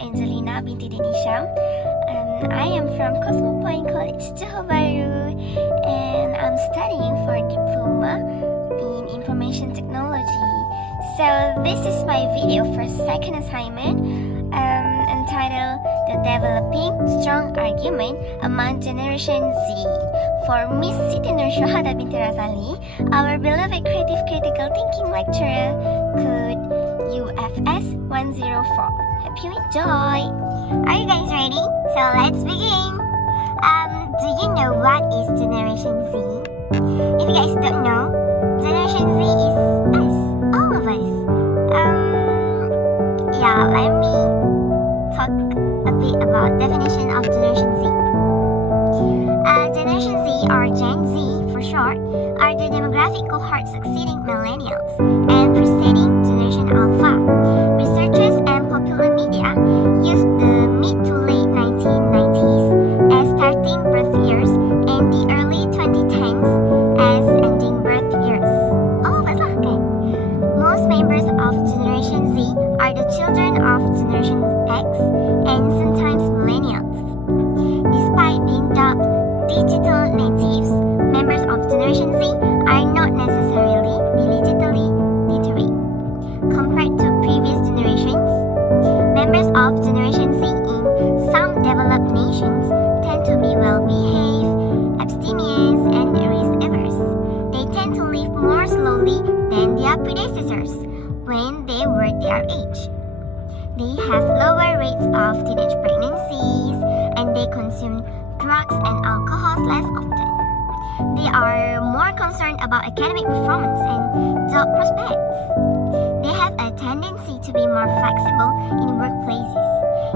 Angelina binti Denisha. I am from Cosmopolitan College, Johor Bahru, and I'm studying for diploma in information technology. So this is my video for second assignment entitled The Developing Strong Argument Among Generation Z. For Miss Siti Nur Syuhada binti Razali, our beloved creative critical thinking lecturer, code UFS 104. Hope you enjoy! Are you guys ready? So let's begin! Do you know what is Generation Z? If you guys don't know, Generation Z is us, all of us. Let me talk a bit about definition of Generation Z. Generation Z, or Gen Z for short, are the demographic cohort succeeding millennials and preceding Generation Alpha. Researchers and popular media use the mid to late 1990s as starting birth years and the early 2010s as ending birth years. All of us lah, kan? Most members of Generation Z are the children of Generation X and sometimes millennials. Despite being dubbed digital natives, members of Generation Z are not necessarily digitally literate. Compared to previous generations, members of Generation Z in some developed nations tend to be well-behaved, abstemious, and risk-averse. They tend to live more slowly than their predecessors when they were their age. They have lower rates of teenage pregnancies, and they consume drugs and alcohol less often. They are more concerned about academic performance and job prospects. They have a tendency to be more flexible in workplaces.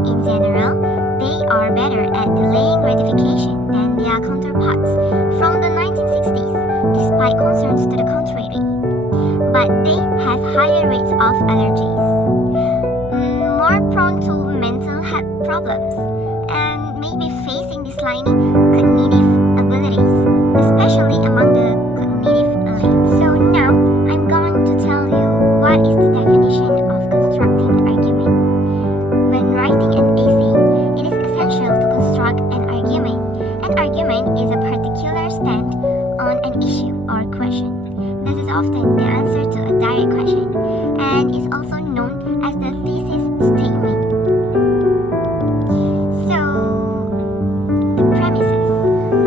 In general, they are better at delaying gratification than their counterparts from the 1960s, despite concerns to the contrary. But they have higher rates of allergies, more prone to mental health problems, and may be facing declining cognitive abilities, especially among the cognitive elite. So now, I'm going to tell you what is the definition of constructing argument. When writing an essay, it is essential to construct an argument. An argument is a particular stand on an issue or question. This is often the answer to a direct question, and is also known as the thesis statement. So, the premises.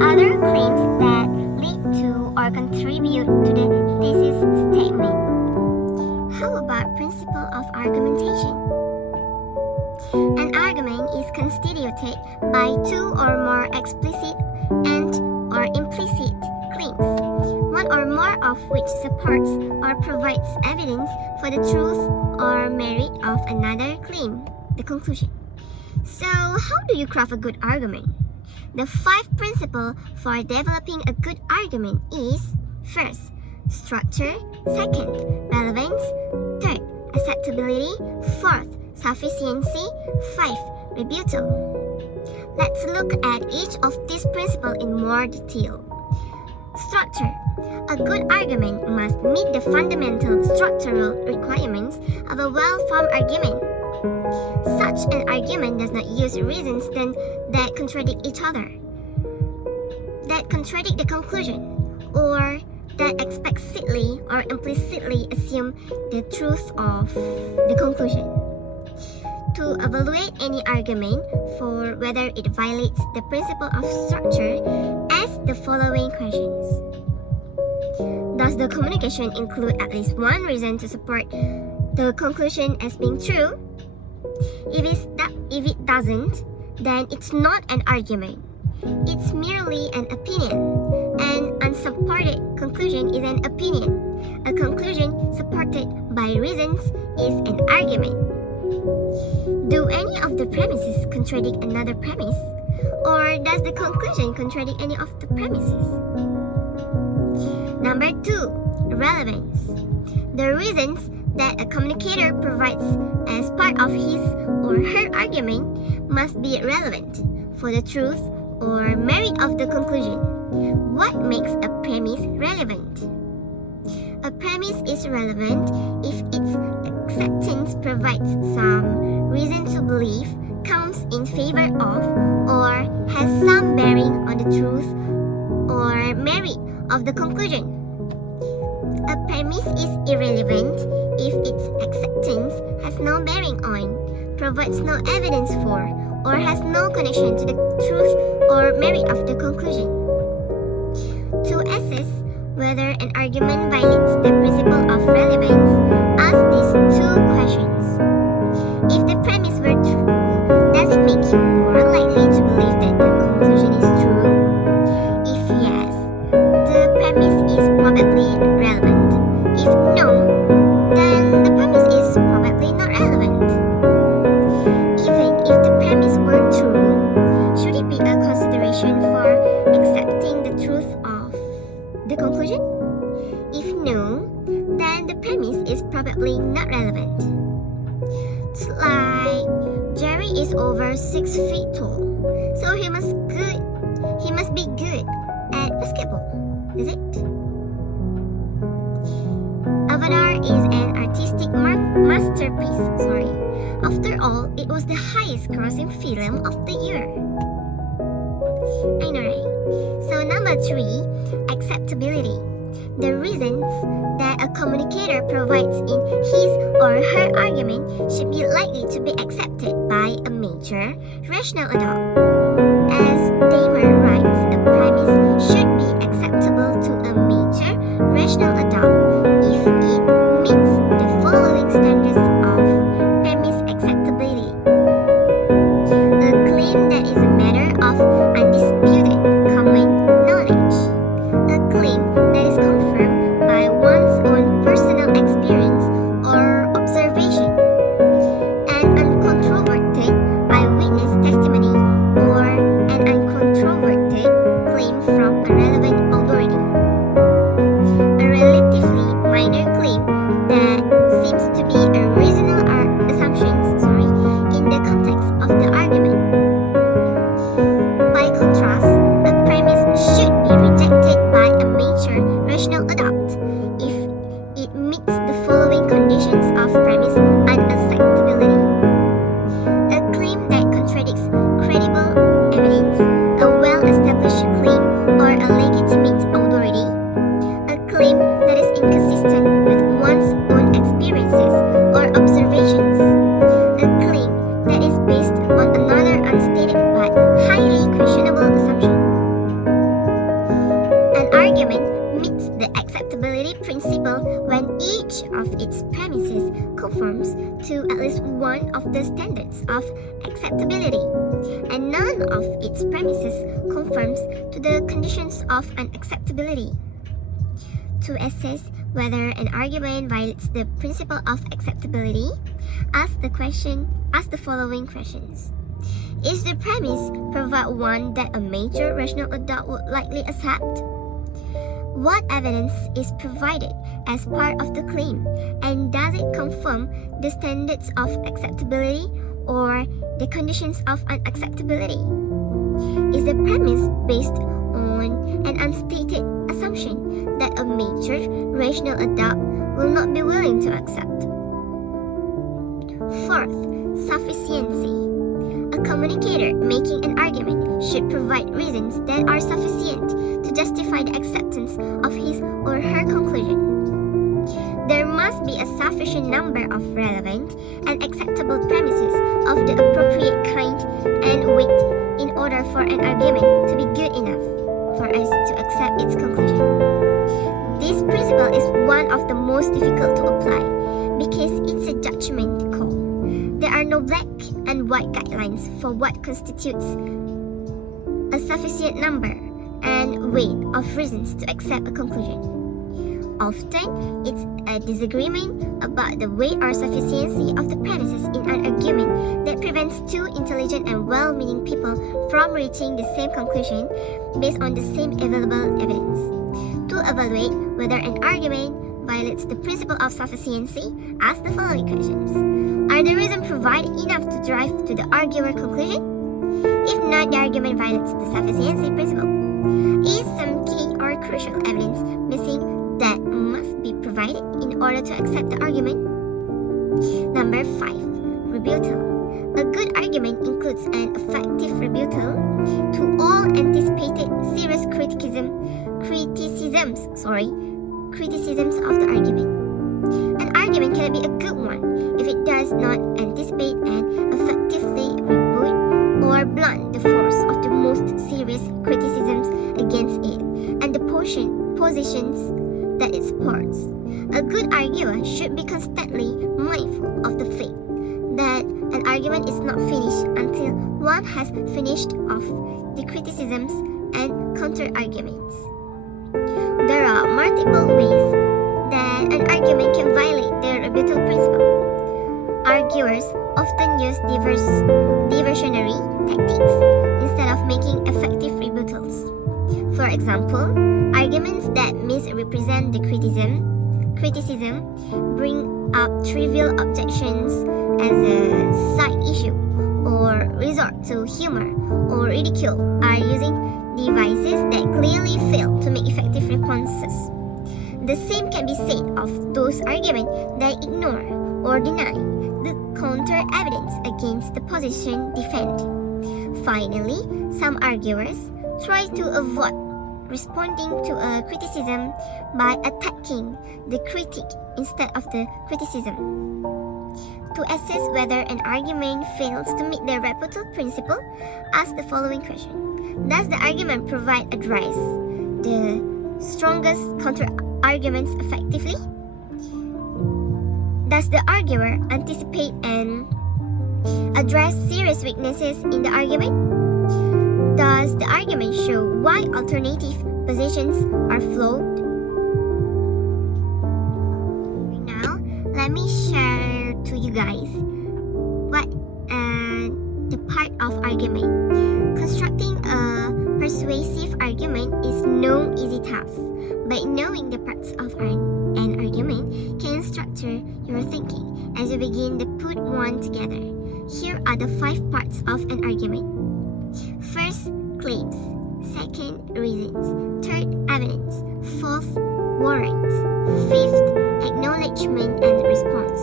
Other claims that lead to or contribute to the thesis statement. How about principle of argumentation? An argument is constituted by two or more explicit and or implicit claims, one or more of which supports or provides evidence for the truth or merit of another claim, the conclusion. So, how do you craft a good argument? The 5 principles for developing a good argument is: first, structure; second, relevance; third, acceptability; fourth, sufficiency; 5, rebuttal. Let's look at each of these principles in more detail. Structure. A good argument must meet the fundamental structural requirements of a well-formed argument. Such an argument does not use reasons that contradict each other, that contradict the conclusion, or that explicitly or implicitly assume the truth of the conclusion. To evaluate any argument for whether it violates the principle of structure, ask the following questions. Does the communication include at least one reason to support the conclusion as being true? If it doesn't, then it's not an argument. It's merely an opinion. An unsupported conclusion is an opinion. A conclusion supported by reasons is an argument. Do any of the premises contradict another premise? Or does the conclusion contradict any of the premises? Number 2, relevance. The reasons that a communicator provides as part of his or her argument must be relevant for the truth or merit of the conclusion. What makes a premise relevant? A premise is relevant if its acceptance provides some reason to believe in favor of or has some bearing on the truth or merit of the conclusion. A premise is irrelevant if its acceptance has no bearing on, provides no evidence for, or has no connection to the truth or merit of the conclusion. To assess whether an argument violates the principle of relevance, ask these two questions. If the premise were true, does it make you more likely to believe that the conclusion is true? If yes, the premise is probably relevant. If no, then the premise is probably not relevant. Even if the premise were true, should it be a consideration for accepting the truth of the conclusion? If no, then the premise is probably not relevant. It's like Jerry is over 6 feet tall, so he must be good at basketball, is it? Avatar is an artistic masterpiece. After all, it was the highest grossing film of the year. I know, right? So number 3, acceptability. The reasons that a communicator provides in his or her argument should be likely to be accepted by a mature, rational adult. As Damer writes, a premise should be acceptable to a mature, rational adult if it meets the following standards of premise acceptability. A claim that is a matter of undisputed common knowledge. A claim that is confirmed by one's own personal experience or observation. An uncontroverted eyewitness testimony or an uncontroverted claim from a relevant authority. A relatively minor claim that seems to be a reasonable assumption in the context of the argument. By contrast, a premise should be rejected by a mature, rational adult if it meets the following conditions of premise unacceptability. A claim that contradicts credible evidence, a well-established claim or a legitimate authority, a claim that is inconsistent with one's own experiences or observations, a claim that is based on another unstated but highly questionable assumption. An argument meets the acceptability principle when each of its premises conforms to at least one of the standards of acceptability, and none of its premises conforms to the conditions of unacceptability. To assess whether an argument violates the principle of acceptability, ask the following questions. Is the premise provide one that a mature rational adult would likely accept? What evidence is provided as part of the claim, and does it confirm the standards of acceptability or the conditions of unacceptability? Is the premise based on an unstated assumption that a mature, rational adult will not be willing to accept? Fourth, sufficiency. A communicator making an argument should provide reasons that are sufficient to justify the acceptance of his or her conclusion. There must be a sufficient number of relevant and acceptable premises of the appropriate kind and weight in order for an argument to be good enough for us to accept its conclusion. This principle is one of the most difficult to apply because it's a judgment call. There are no black and white guidelines for what constitutes a sufficient number and weight of reasons to accept a conclusion. Often, it's a disagreement about the weight or sufficiency of the premises in an argument that prevents two intelligent and well-meaning people from reaching the same conclusion based on the same available evidence. To evaluate whether an argument violates the principle of sufficiency, ask the following questions. Are the reasons provided enough to drive to the arguer conclusion? If not, the argument violates the sufficiency principle. Is some key or crucial evidence missing that must be provided in order to accept the argument? Number 5. Rebuttal. A good argument includes an effective rebuttal to all anticipated serious criticisms of the argument. An argument cannot be a good one if it does not anticipate and effectively rebut or blunt the force of the most serious criticisms against it and the positions that it supports. A good arguer should be constantly mindful of the fact that an argument is not finished until one has finished off the criticisms and counter-arguments. There are multiple ways that an argument can violate the rebuttal principle. Arguers often use diversionary tactics instead of making effective rebuttals. For example, arguments that misrepresent the criticism bring up trivial objections as a side issue or resort to humor or ridicule are using devices that clearly fail to make effective responses. The same can be said of those arguments that ignore or deny the counter evidence against the position defended. Finally, some arguers try to avoid responding to a criticism by attacking the critic instead of the criticism. To assess whether an argument fails to meet the rebuttal principle, ask the following question. Does the argument address the strongest counter-arguments effectively? Does the arguer anticipate and address serious weaknesses in the argument? Does the argument show why alternative positions are flawed? Now, let me share to you guys what the part of argument. Constructing a persuasive argument is no easy task, but knowing the parts of an argument can structure your thinking as you begin to put one together. Here are the 5 parts of an argument. First, claims. Second, reasons. Third, evidence. Fourth, warrants. Fifth, acknowledgement and response.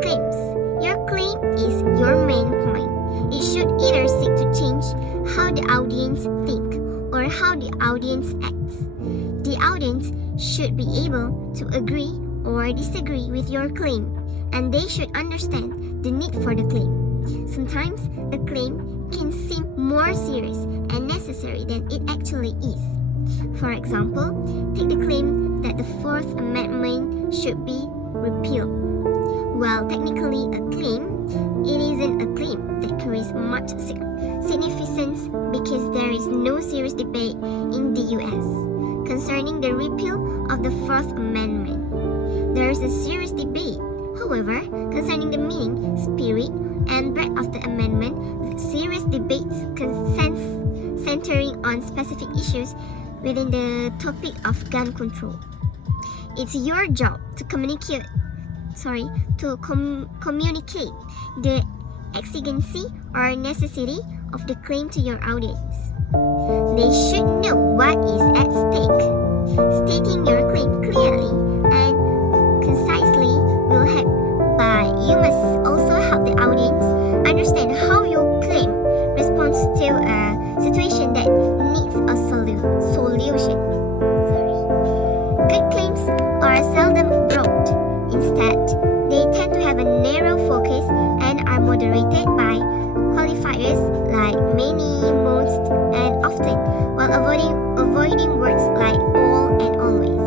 Claims. Your claim is your main point. It should either seek to change how the audience think or how the audience acts. The audience should be able to agree or disagree with your claim, and they should understand the need for the claim. Sometimes a claim can seem more serious and necessary than it actually is. For example, take the claim that the Fourth Amendment should be repealed. While technically a claim, it isn't a claim that carries much significance because there is no serious debate in the US concerning the repeal of the Fourth Amendment. There is a serious debate, however, concerning the meaning, spirit, and breadth of the amendment, with serious debates centering on specific issues within the topic of gun control. It's your job to communicate the exigency or necessity of the claim to your audience. They should know what is at stake. Stating your claim clearly and concisely will help, but you must also help the audience understand how your claim responds to a situation that needs a solution. Good claims are seldom broad. Instead, they tend to have a narrow focus and are moderated by qualifiers like many, most, and often, while avoiding words like all and always.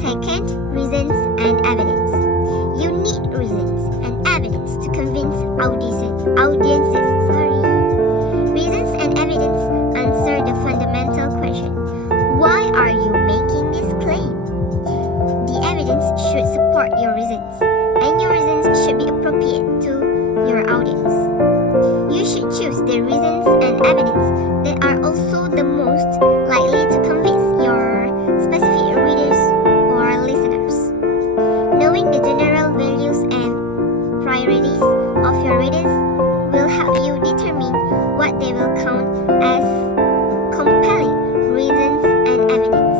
Second, reasons and evidence. You need reasons and evidence to convince audiences. Reasons and evidence answer the fundamental question: why are you making this claim? The evidence should support your reasons, and your reasons should be appropriate to your audience. You should choose the reasons and evidence that are also the most likely to convince your specific readers or listeners. Knowing the general values and priorities of your readers will help you determine what they will count as compelling reasons and evidence.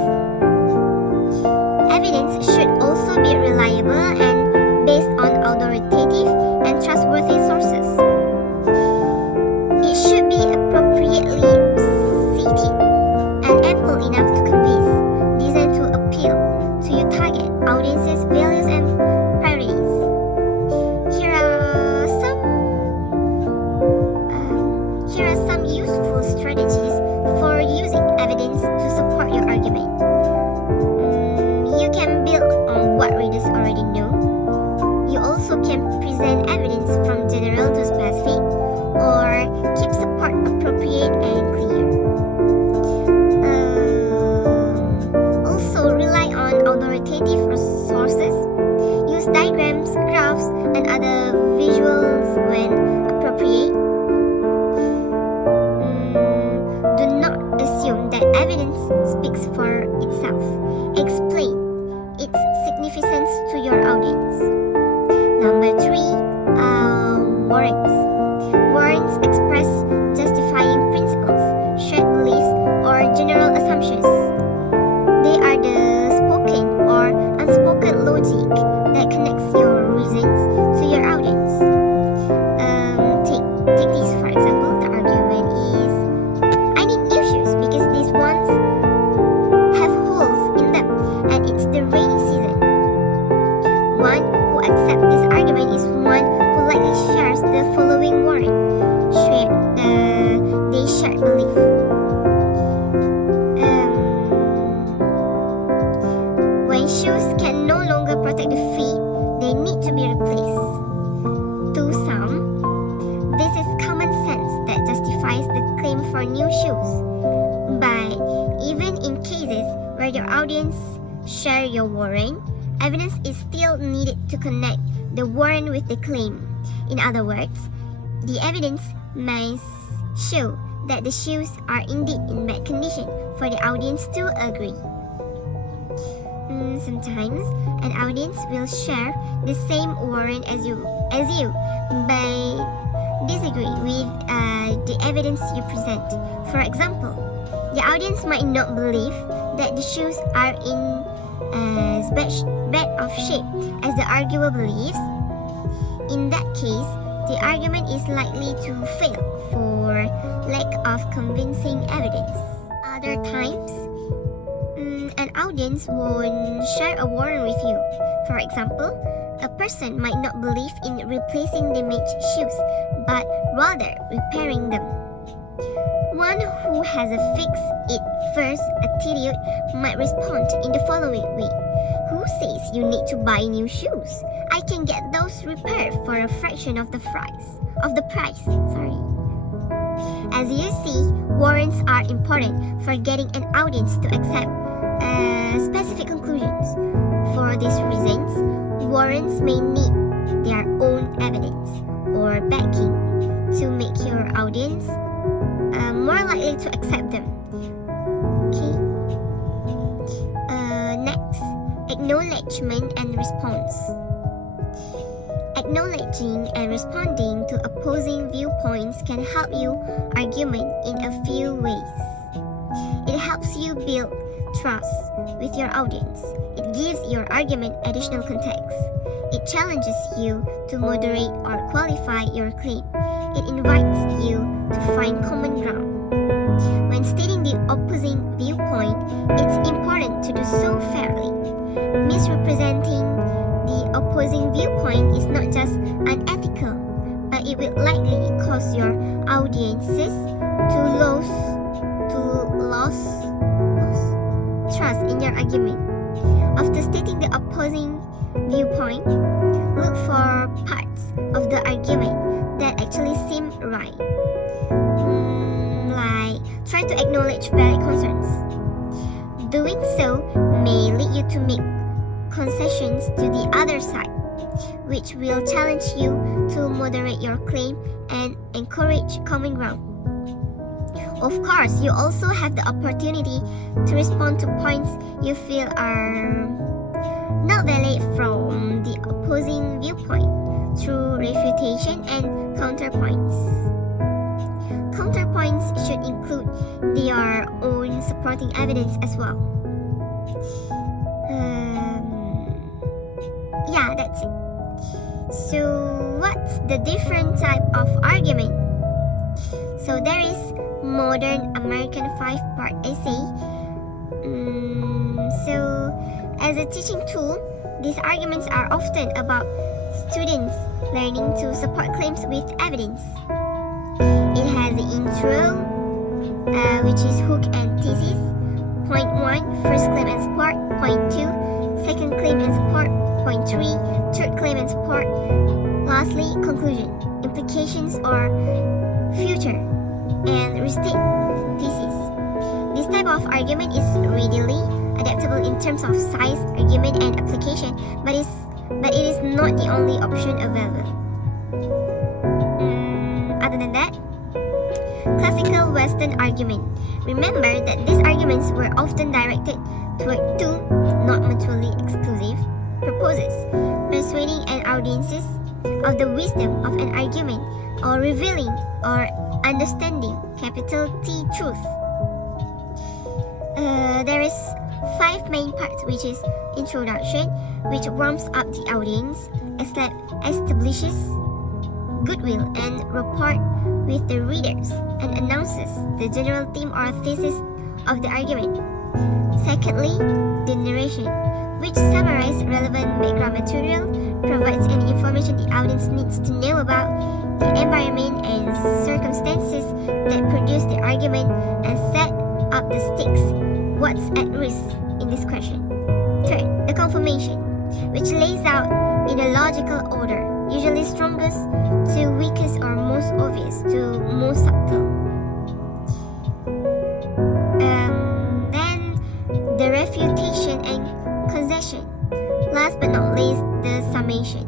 Evidence should also be reliable and based on bold enough to convince, designed to appeal to your target audience's values and priorities. Here are some useful strategies for using evidence to support your argument. You can build on what readers already know. You also can present evidence from general to specific, or keep support appropriate and clear. Also rely on authoritative sources. Use diagrams, graphs, and other visuals when appropriate. Do not assume that evidence speaks for itself. Explain its significance to your audience. Number 3, warrants. Warrants express justifying principles, shared beliefs, or general assumptions. They are the spoken or unspoken logic that connects your reasons to your audience. Take this for example. The argument is, I need new shoes because these ones have holes in them and it's the rainy season. One who accepts this argument is one who likely shares the following warrant. They share belief. When shoes can no longer protect the feet, they need to be replaced. To some, this is common sense that justifies the claim for new shoes. But even in cases where your audience share your warrant, evidence is still needed to connect the warrant with the claim. In other words, the evidence must show that the shoes are indeed in bad condition for the audience to agree. Sometimes an audience will share the same warrant as you, but disagree with the evidence you present. For example, the audience might not believe that the shoes are in as bad of shape as the arguer believes. In that case, the argument is likely to fail for lack of convincing evidence. Other times, an audience won't share a warrant with you. For example, a person might not believe in replacing damaged shoes, but rather repairing them. One who has a fix-it-first attitude might respond in the following way. Who says you need to buy new shoes? I can get those repaired for a fraction of the price. As you see, warrants are important for getting an audience to accept specific conclusions. For these reasons, warrants may need their own evidence or backing to make your audience more likely to accept them. Okay. Next, acknowledgement and response. Acknowledging and responding to opposing viewpoints can help your argument in a few ways. It helps you build trust with your audience. It gives your argument additional context. It challenges you to moderate or qualify your claim. It invites you to find common ground. When stating the opposing viewpoint, it's important to do so fairly. Misrepresenting the opposing viewpoint is not just unethical, but it will likely cause your audiences to lose trust in your argument. After stating the opposing viewpoint, look for parts of the argument that actually seem right. Like, try to acknowledge valid concerns. Doing so may lead you to make concessions to the other side, which will challenge you to moderate your claim and encourage common ground. Of course, you also have the opportunity to respond to points you feel are not valid from the opposing viewpoint through refutation and counterpoints. Counterpoints should include their own supporting evidence as well. That's it. So, what's the different type of argument? So there is modern American 5-part essay, So, as a teaching tool, these arguments are often about students learning to support claims with evidence. It has the intro, which is hook and thesis. Point 1, first claim and support. Point 2, second claim and support. Point 3, third claim and support. Lastly, conclusion, implications or future, and restate thesis. This type of argument is readily adaptable in terms of size, argument, and application, but it is not the only option available. Other than that, classical Western argument. Remember that these arguments were often directed toward two, not mutually exclusive, purposes: persuading an audiences of the wisdom of an argument, or revealing or understanding capital T truth. There is 5 main parts, which is introduction, which warms up the audience, establishes goodwill and rapport with the readers, and announces the general theme or thesis of the argument. Secondly, the narration, which summarizes relevant background material, provides any information the audience needs to know about the environment and circumstances that produce the argument, and set up the stakes, what's at risk in this question. Third, the confirmation, which lays out in a logical order, usually strongest to weakest or most obvious to most subtle. Then the refutation and concession. Last but not least, the summation.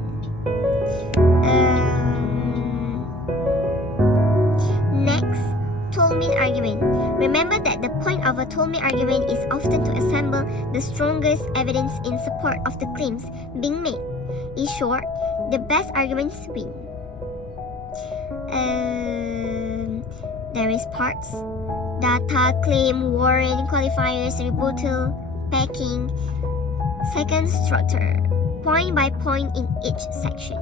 Next, Tolman argument. Remember that the point of a Tolman argument is often to assemble the strongest evidence in support of the claims being made. In short, the best arguments win. There is parts: data, claim, warrant, qualifiers, rebuttal, packing. Second, structure, point by point in each section.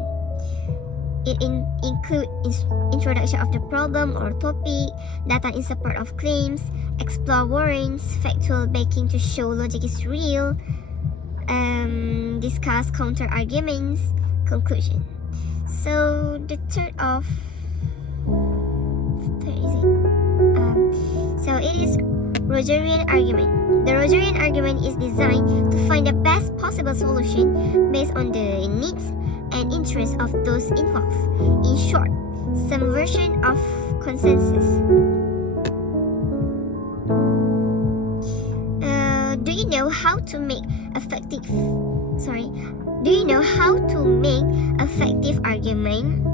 It includes introduction of the problem or topic, data in support of claims, explore warrants, factual backing to show logic is real, discuss counter arguments, conclusion. So the third is Rogerian argument. The Rogerian argument is designed to find the best possible solution based on the needs and interests of those involved. In short, some version of consensus. Do you know how to make effective argument?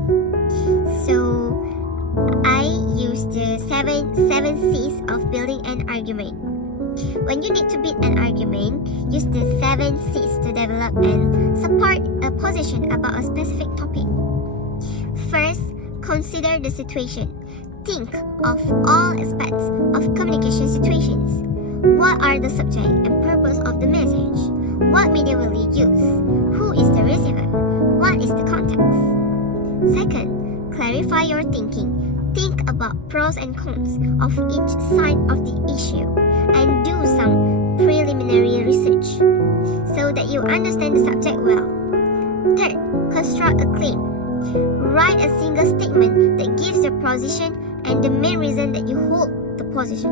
So I use the seven C's of building an argument. When you need to build an argument, use the 7 C's to develop and support a position about a specific topic. First, consider the situation. Think of all aspects of communication situations. What are the subject and purpose of the message? What medium will you use? Who is the receiver? What is the context? Second, clarify your thinking. Think about pros and cons of each side of the issue and do some preliminary research so that you understand the subject well. Third, construct a claim. Write a single statement that gives your position and the main reason that you hold the position.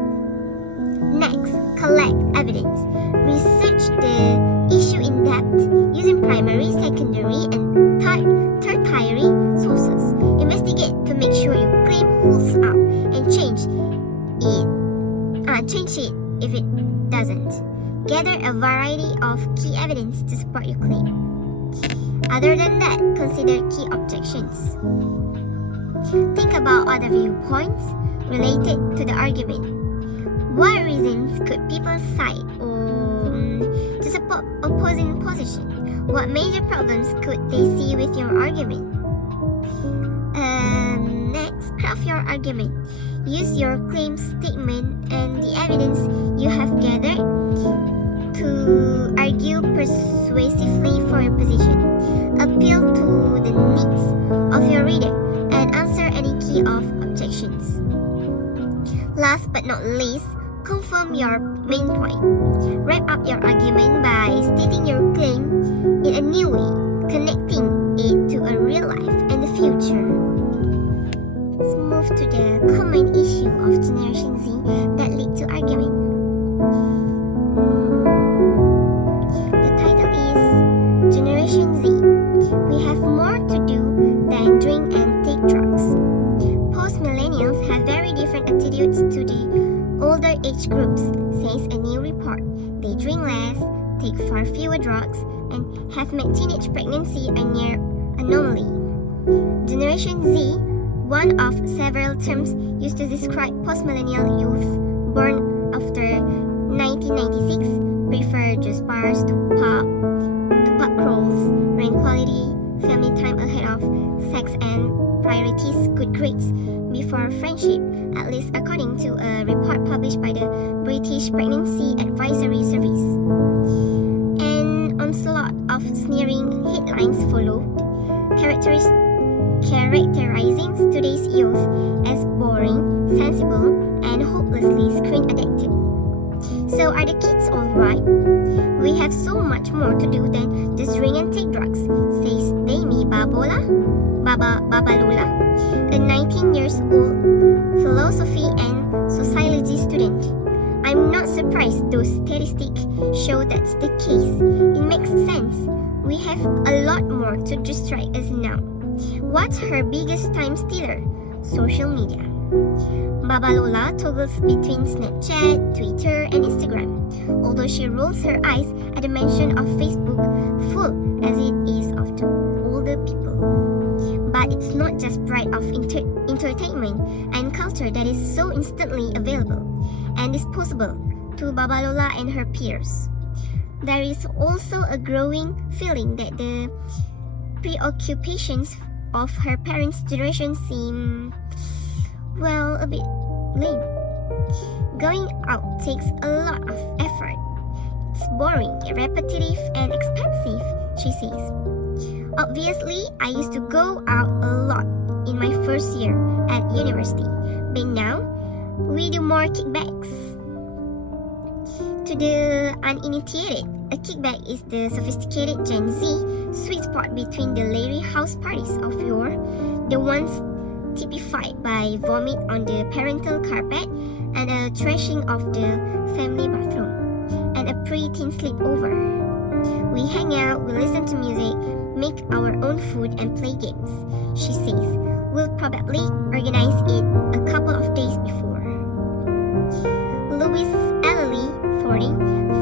Next, collect evidence. Research the issue in depth using primary, secondary, and tertiary sources. Investigate to make sure your claim holds up and change it if it doesn't. Gather a variety of key evidence to support your claim. Other than that, consider key objections. Think about other viewpoints related to the argument. What reasons could people cite to support opposing position? What major problems could they see with your argument? Next, craft your argument. Use your claim statement and the evidence you have gathered to argue persuasively for your position. Appeal to the needs of your reader and answer any key of objections. Last but not least, Confirm your main point. Wrap up your argument by stating your claim in a new way, connecting it to a real life and the future. Let's move to the common issue of Generation Z that lead to argument. The title is Generation Z. We have more to do than drink and take drugs. Post-millennials have very different attitudes to the older age groups, says a new report. They drink less, take far fewer drugs, and have made teenage pregnancy a near anomaly. Generation Z, one of several terms used to describe post-millennial youth born after 1996, prefer juice bars to pub crawls, rank quality, family time ahead of sex, and priorities good grades before friendship, at least according to a report published by the British Pregnancy Advisory Service. An onslaught of sneering headlines followed, characterizing today's youth as boring, sensible, and hopelessly screen addicted. So are the kids alright? We have so much more to do than just drink and take drugs, says Demi Babalula, a 19 years old philosophy and sociology student. I'm not surprised those statistics show that's the case. It makes sense. We have a lot more to distract us now. What's her biggest time stealer? Social media. Babalola toggles between Snapchat, Twitter, and Instagram, although she rolls her eyes at the mention of Facebook, full as it is of the older people. But it's not just pride of entertainment and culture that is so instantly available and disposable to Babalola and her peers. There is also a growing feeling that the preoccupations of her parents' generation seem, well, a bit lame. Going out takes a lot of effort. It's boring, repetitive, and expensive, she says. Obviously, I used to go out a lot in my first year at university, but now we do more kickbacks. To the uninitiated, a kickback is the sophisticated Gen Z sweet spot between the leery house parties of yore, the ones typified by vomit on the parental carpet and a trashing of the family bathroom, and a pre-teen sleepover. We hang out, we listen to music, make our own food and play games, she says. We'll probably organize it a couple of days before. Louis Ellery, 40,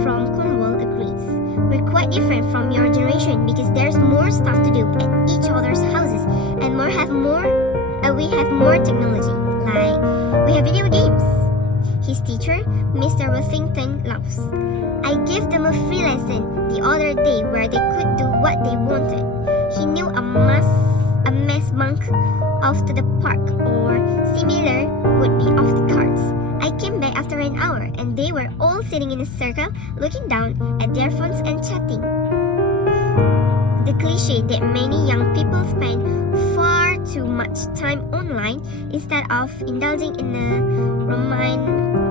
from Cornwall agrees. We're quite different from your generation because there's more stuff to do at each other's houses and we have more technology, like we have video games. His teacher, Mr. Worthington, laughs. I gave them a free lesson the other day where they could do what they wanted. He knew a mass bunk off to the park or similar would be off the cards. I came back after an hour and they were all sitting in a circle looking down at their phones and chatting. The cliche that many young people spend far too much time online instead of indulging in a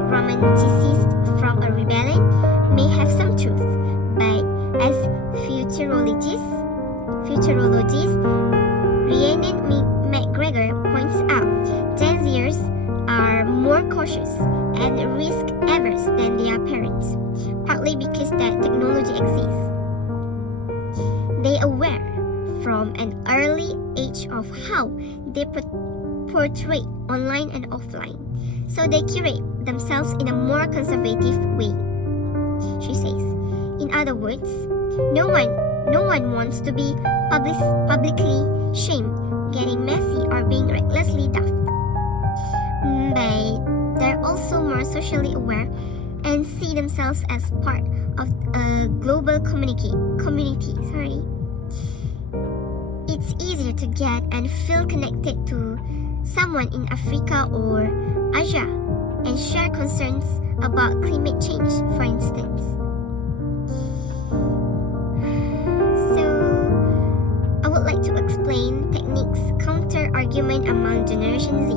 romanticist from a rebellion may have some truth, but as futurologist Rhiannon McGregor points out, Gen Zers are more cautious and risk-averse than their parents, partly because that technology exists. They are aware from an early age of how they portray online and offline, so they curate themselves in a more conservative way, she says. In other words, no one wants to be publicly shamed, getting messy, or being recklessly daft. But they're also more socially aware and see themselves as part of a global community. It's easier to get and feel connected to someone in Africa or Asia and share concerns about climate change, for instance. So, I would like to explain techniques counter-argument among Generation Z.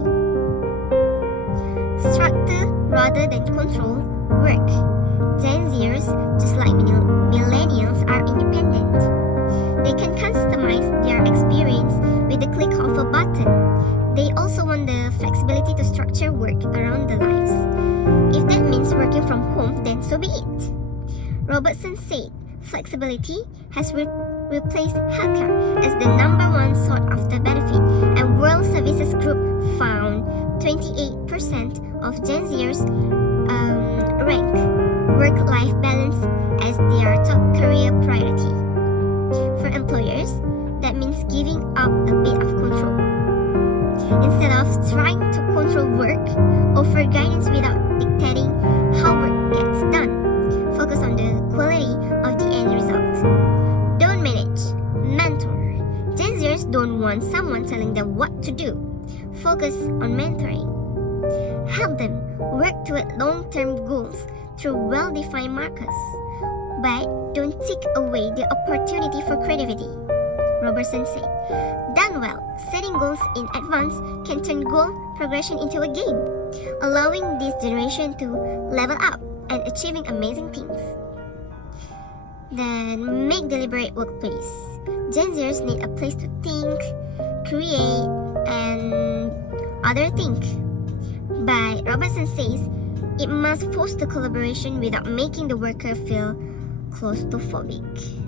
Structure rather than control work. Gen Zers, just like millennials, are independent. They can customize their experience with the click of a button. They also want the flexibility to structure work around their lives. If that means working from home, then so be it. Robertson said, flexibility has replaced healthcare as the number one sought-after benefit, and World Services Group found 28% of Gen Zers rank work-life balance as their top career priority. For employers, that means giving up a bit of control. Instead of trying to control work, offer guidance without dictating how work gets done. Focus on the quality of the end result. Don't manage, mentor. Gen Zers don't want someone telling them what to do. Focus on mentoring. Help them work toward long-term goals through well-defined markers, but don't take away the opportunity for creativity. Robertson said, done well, setting goals in advance can turn goal progression into a game, allowing this generation to level up and achieving amazing things. Then make deliberate workplace. Gen Zers need a place to think, create, and other think. But Robertson says it must foster collaboration without making the worker feel claustrophobic.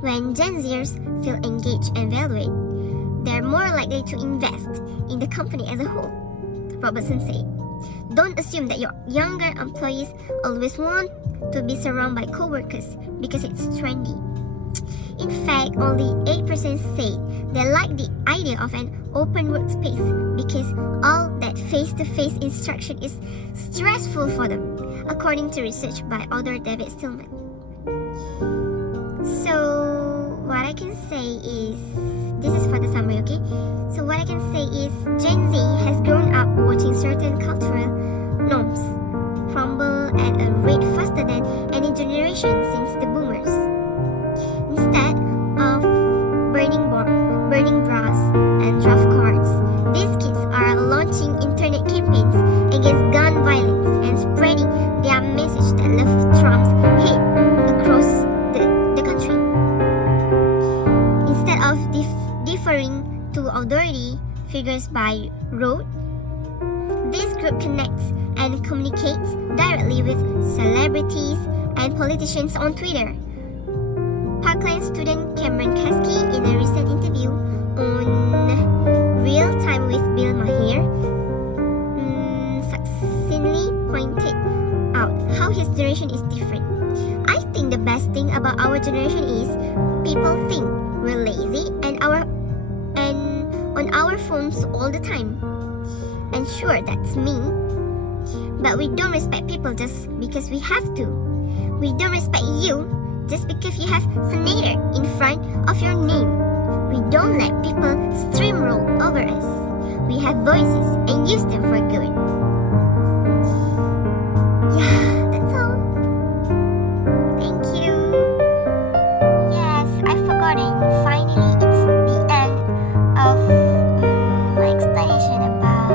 When Gen Zers feel engaged and valued, they're more likely to invest in the company as a whole. Robertson said, don't assume that your younger employees always want to be surrounded by co-workers because it's trendy. In fact, only 8% said they like the idea of an open workspace because all that face-to-face instruction is stressful for them, according to research by author David Stillman. So, what I can say is, this is for the summary, okay? So what I can say is, Gen Z has grown up watching certain cultural norms crumble at a rate faster than any generation since the boomers. Instead of burning bras and draft cards, these kids are launching internet campaigns against gun violence and spreading their message that love trumps hate across the country. Instead of deferring to authority figures by rote, this group connects and communicates directly with celebrities and politicians on Twitter. Parkland student Cameron Kasky, in a recent interview on Real Time with Bill Maher, succinctly pointed out how his generation is different. I think the best thing about our generation is people think we're lazy and on our phones all the time. And sure, that's me. But we don't respect people just because we have to. We don't respect you just because you have senator in front of your name. We don't let people steamroll over us. We have voices and use them for good. Yeah, that's all. Thank you. Yes, I've forgotten. Finally, it's the end of my explanation about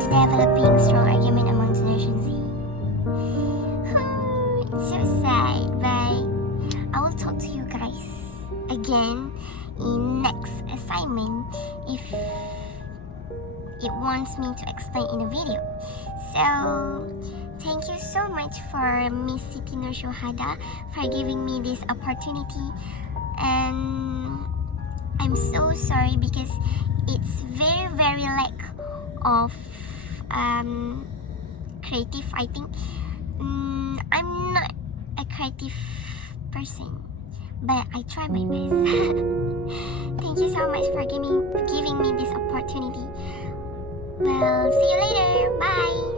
developing strong argument among Generation Z. It's so sad, but I will talk to you guys again in next assignment if it wants me to explain in a video. So thank you so much for Miss Siti Nur Shohada for giving me this opportunity, and I'm so sorry because it's very lack of creative. I think I'm not a creative person, but I try my best. Thank you so much for giving me this opportunity. Well, see you later. Bye.